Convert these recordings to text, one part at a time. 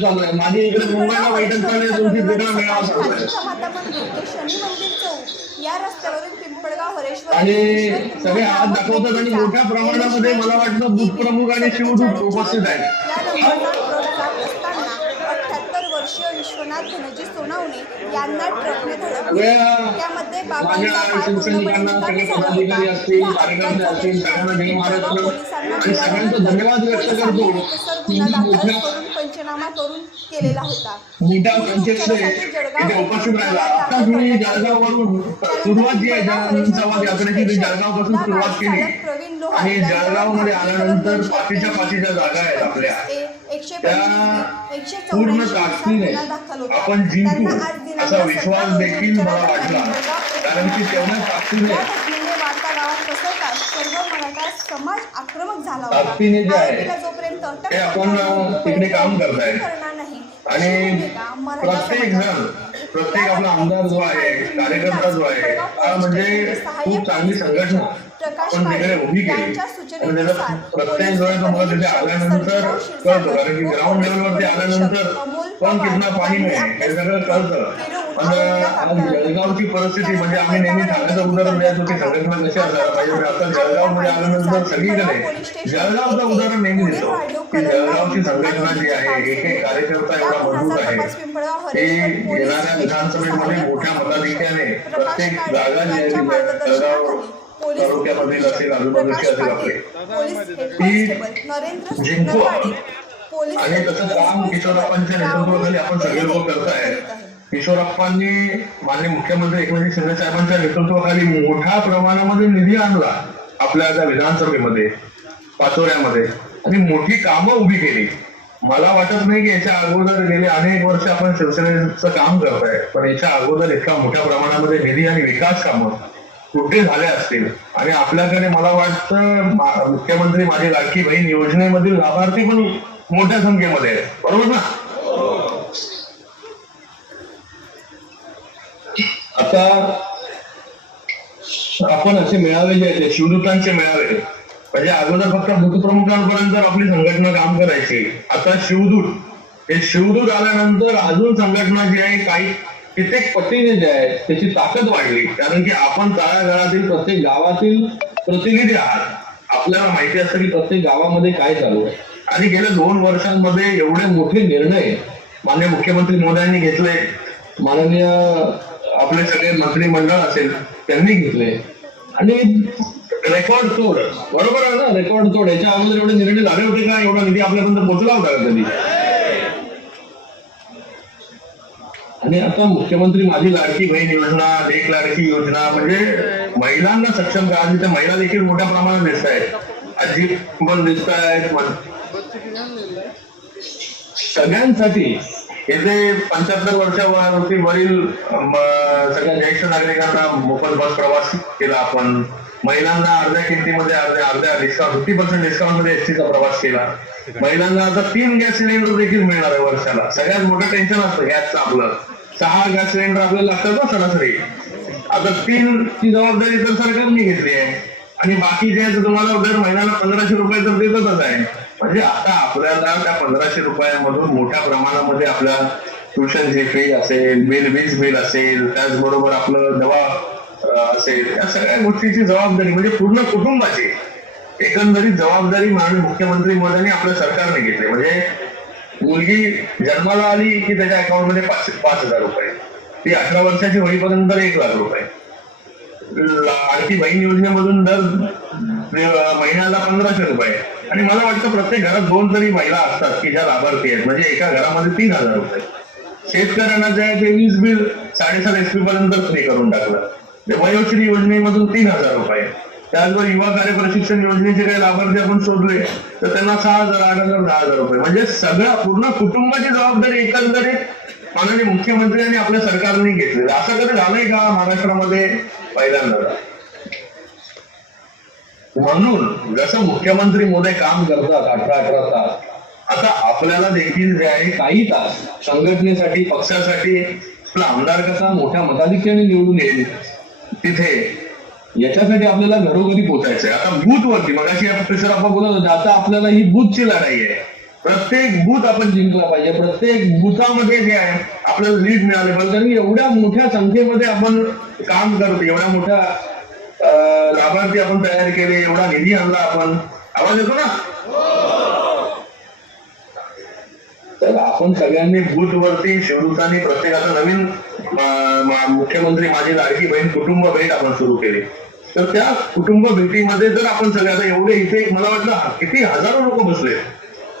चालू आहे. माझी इकडे मुंबईला चालू आहे तुमची मेळावा चालू आहे. या पिंपळगाव हरेश्वर आणि सगळे हात दाखवतात आणि मोठ्या प्रमाणामध्ये मला वाटतं बुथ प्रमुख आणि शिवदूत उपस्थित आहेत. गुन्हा दाखल मोठ्या करून पंचनामा करून केलेला होता. जळगाव इथे उपस्थित येथे राहिला दाखल आताच मी करण्यात आले. जळगाववरून सुरुवात जी आहे जनसंवाद यात्रेची ती जळगावपासून सुरुवात केली प्रवीण लोहार आणि यांच्यावर जळगावमध्ये भारतीय आल्यानंतर दोनशे पाचीच्या पाचीच्या जागा आहेत आपल्या. पूर्ण ताकदीने. आपण जिंकू असा विश्वास देखील मला वाटला. कारण की तेवढ्या ताकदीने समाज आक्रमक झाला होता. ताकदीने जे आहे, जोपर्यंत ते आपण, तिकडे काम करताय. आणि प्रत्येक जण प्रत्येक आपला आमदार जो आहे कार्यकर्ता जो आहे हा म्हणजे खूप चांगली संघटना. आपण तिकडे उभी केली. आणि त्याचा प्रत्येक जण तुम्हाला तिथे आल्यानंतर कळतं कारण की ग्राउंड लेवलवरती आल्यानंतर पण कितना पाणी नाही हे सगळं कळतं. पण आज जळगावची परिस्थिती म्हणजे आम्ही नेहमी ठाण्याचं उदाहरण द्यायचो की संघटना कशी असायला पाहिजे आता जळगावमध्ये आल्यानंतर सगळीकडे जळगावचं उदाहरण नेहमी देतो की जळगावची संघटना जी आहे एक एक कार्यकर्ता एवढा मजबूत आहे. ते येणाऱ्या विधानसभेमध्ये मोठ्या मताधिक्याने प्रत्येक जागा जी आहे जळगाव तालुक्यामधील असेल आजूबाजूची असेल आपले जिंकू आणि तसं काम किशोरप्पांच्या नेतृत्वाखाली आपण सगळे लोक करताय. किशोरप्पांनी माननीय मुख्यमंत्री एकनाथ शिंदे साहेबांच्या नेतृत्वाखाली मोठ्या प्रमाणामध्ये निधी आणला आपल्या त्या विधानसभेमध्ये पाचोऱ्यामध्ये. आणि मोठी कामं उभी केली. मला वाटत नाही की याच्या अगोदर गेले अनेक वर्ष आपण शिवसेनेचं काम करताय पण याच्या अगोदर इतका मोठ्या प्रमाणामध्ये निधी आणि विकास कामं कुठे झाले असतील? आणि आपल्याकडे मला वाटतं मुख्यमंत्री माझी लाडकी बहीण योजनेमधील लाभार्थी पण मोठ्या संख्येमध्ये आहेत. बरोबर ना? आता आपण असे मेळावे जे आहेत शिवदूतांचे मेळावे म्हणजे अगोदर फक्त भूतप्रमुखांपर्यंत आपली संघटना काम करायची. आता शिवदूत. हे शिवदूत आल्यानंतर अजून संघटना जी आहे काही कित्येक पतीने जे आहे त्याची ताकद वाढली. कारण की आपण तळागाळातील प्रत्येक गावातील प्रतिनिधी आहात. आपल्याला माहिती असतं की प्रत्येक गावामध्ये काय चालू आहे. आणि गेल्या दोन वर्षांमध्ये एवढे मोठे निर्णय मान्य मुख्यमंत्री मोदयांनी घेतले. माननीय आपले सगळे मंत्रिमंडळ असेल त्यांनी घेतले. आणि रेकॉर्ड तोड बरोबर आहे ना? रेकॉर्ड तोड. याच्या अगोदर एवढे निर्णय झाले होते का? एवढा निधी आपल्यापर्यंत पोहोचला होता कधी? आणि आता मुख्यमंत्री माझी लाडकी बहीण योजना एक लाडकी योजना म्हणजे महिलांना सक्षम करा. त्या महिला देखील मोठ्या प्रमाणात दिसत आहेत. आजी पण दिसत आहेत सगळ्यांसाठी हे जे पंच्याहत्तर वर्षावरती वरील सगळ्या ज्येष्ठ नागरिकांना मोफत बस प्रवास केला आपण. महिलांना अर्ध्या किमतीमध्ये अर्ध्या अर्ध्या डिस्काउंट फिफ्टी पर्सेंट डिस्काउंटमध्ये एसटीचा प्रवास केला. महिलांना आता तीन गॅस सिलेंडर देखील मिळणार आहे वर्षाला. सगळ्यात मोठं टेन्शन असतं गॅसचं आपलं. सहा गॅस सिलेंडर आपल्याला लागतात ना सरासरी. आता तीन ची जबाबदारी तर सरकारने घेतली आहे. आणि बाकी जे तुम्हाला दर महिन्याला पंधराशे रुपये तर देतच आहे. म्हणजे आता आपल्याला त्या पंधराशे रुपयांमधून मोठ्या प्रमाणामध्ये आपल्या ट्युशनची फी असेल बिल वीज बिल असेल त्याचबरोबर आपलं दवा असेल या सगळ्या गोष्टीची जबाबदारी म्हणजे पूर्ण कुटुंबाची एकंदरीत जबाबदारी माननीय मुख्यमंत्री मोदयांनी आपल्या सरकारने घेतली. म्हणजे मुलगी जन्माला आली की त्याच्या अकाउंटमध्ये पाच पाच हजार रुपये. ती अठरा वर्षाची होईपर्यंत एक लाख रुपये. लाडकी बहीण योजनेमधून दर महिन्याला पंधराशे रुपये. आणि मला वाटतं प्रत्येक घरात दोन तरी महिला असतात की ज्या लाभार्थी आहेत. म्हणजे एका घरामध्ये तीन हजार रुपये. शेतकऱ्यांना जे आहे ते वीज बिल साडेसात एस पी पर्यंत फ्री करून टाकलं. ते वयोश्री योजनेमधून तीन हजार रुपये. त्याचबरोबर युवा कार्य प्रशिक्षण योजनेचे काही लाभार्थी आपण शोधले तर त्यांना सहा हजार आठ हजार दहा हजार रुपये. म्हणजे सगळं पूर्ण कुटुंबाची जबाबदारी एकंदरीत माननीय मुख्यमंत्र्यांनी आपल्या सरकारने घेतलेली असं कधी झालंय का महाराष्ट्रामध्ये पहिल्यांदा? म्हणून जसं मुख्यमंत्री मोदी काम करतात अठरा अठरा तास आता आपल्याला देखील जे आहे काही तास संघटनेसाठी पक्षासाठी आपला आमदार कसा मोठ्या मताधिक्याने निवडून येईल? तिथे याच्यासाठी आपल्याला घरोघरी पोहोचायचंय आता बूथवरती मग अशी प्रेशर आपण बोलत होतो आता आपल्याला ही बूथची लढाई आहे प्रत्येक बूथ आपण जिंकला पाहिजे. प्रत्येक बुथामध्ये जे आहे आपल्याला लीड मिळाले पाहिजे. कारण एवढ्या मोठ्या संख्येमध्ये आपण काम करतो एवढ्या मोठ्या लाभार्थी आपण तयार केले एवढा निधी आणला आपण. आवाज येतो ना? तर आपण सगळ्यांनी बूथवरती शिवदूतांनी प्रत्येकाचं नवीन मुख्यमंत्री माझी लाडकी बहीण कुटुंब भेट आपण सुरू केली. तर त्या कुटुंब भेटीमध्ये जर आपण सगळे एवढे इथे मला वाटलं किती हजारो लोक बसले.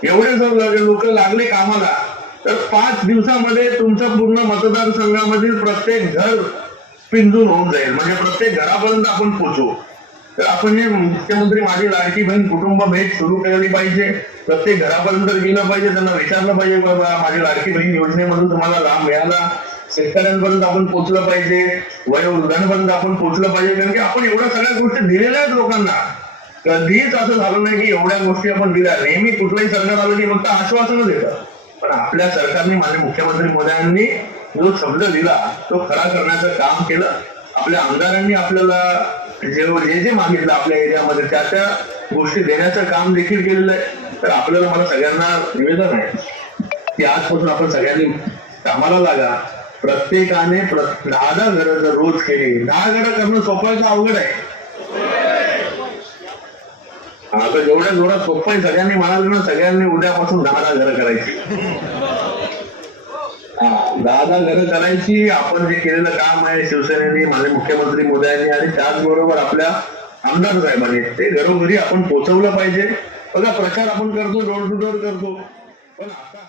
एवढे जर लोक लागले कामाला तर पाच दिवसामध्ये तुमच्या पूर्ण मतदारसंघामधील प्रत्येक घर पिंजून होऊन जाईल. म्हणजे प्रत्येक घरापर्यंत आपण पोचू. तर आपण हे मुख्यमंत्री माझी लाडकी बहीण कुटुंब भेट सुरू केली पाहिजे. प्रत्येक घरापर्यंत गेलं पाहिजे त्यांना विचारलं पाहिजे बाबा माझी लाडकी बहीण योजनेमधून तुम्हाला लाभ मिळाला? शेतकऱ्यांपर्यंत आपण पोचलं पाहिजे वयोवृद्धांपर्यंत आपण पोचलं पाहिजे कारण की आपण एवढ्या सगळ्या गोष्टी दिलेल्या आहेत लोकांना. कधीच असं झालं नाही की एवढ्या गोष्टी आपण दिल्या. नेहमी कुठलंही सरकार आलं की फक्त आश्वासनं देतं पण आपल्या सरकारने माझे मुख्यमंत्री मोदयांनी जो शब्द दिला तो खरा करण्याचं काम केलं. आपल्या आमदारांनी आपल्याला जे जे जे मागितलं आपल्या एरियामध्ये त्या त्या गोष्टी देण्याचं काम देखील केलेलं आहे. तर आपल्याला मला सगळ्यांना निवेदन आहे की आजपासून आपण सगळ्यांनी कामाला लागा. प्रत्येकाने दहा दहा घरं जर रोज केली दहा घरं करणं सोपायचं अवघड आहे? आता जेवढ्या जोरात सोपं आहे सगळ्यांनी म्हणाल ना सगळ्यांनी उद्यापासून दहा दहा घरं करायची. हा, दहा दहा घरं करायची आपण जे केलेलं काम आहे शिवसेनेने माझे मुख्यमंत्री मोदयांनी आणि त्याचबरोबर आपल्या आमदार साहेबांनी ते घरोघरी आपण पोहोचवलं पाहिजे. बघा प्रचार आपण करतो डोर टू डोर करतो. पण आता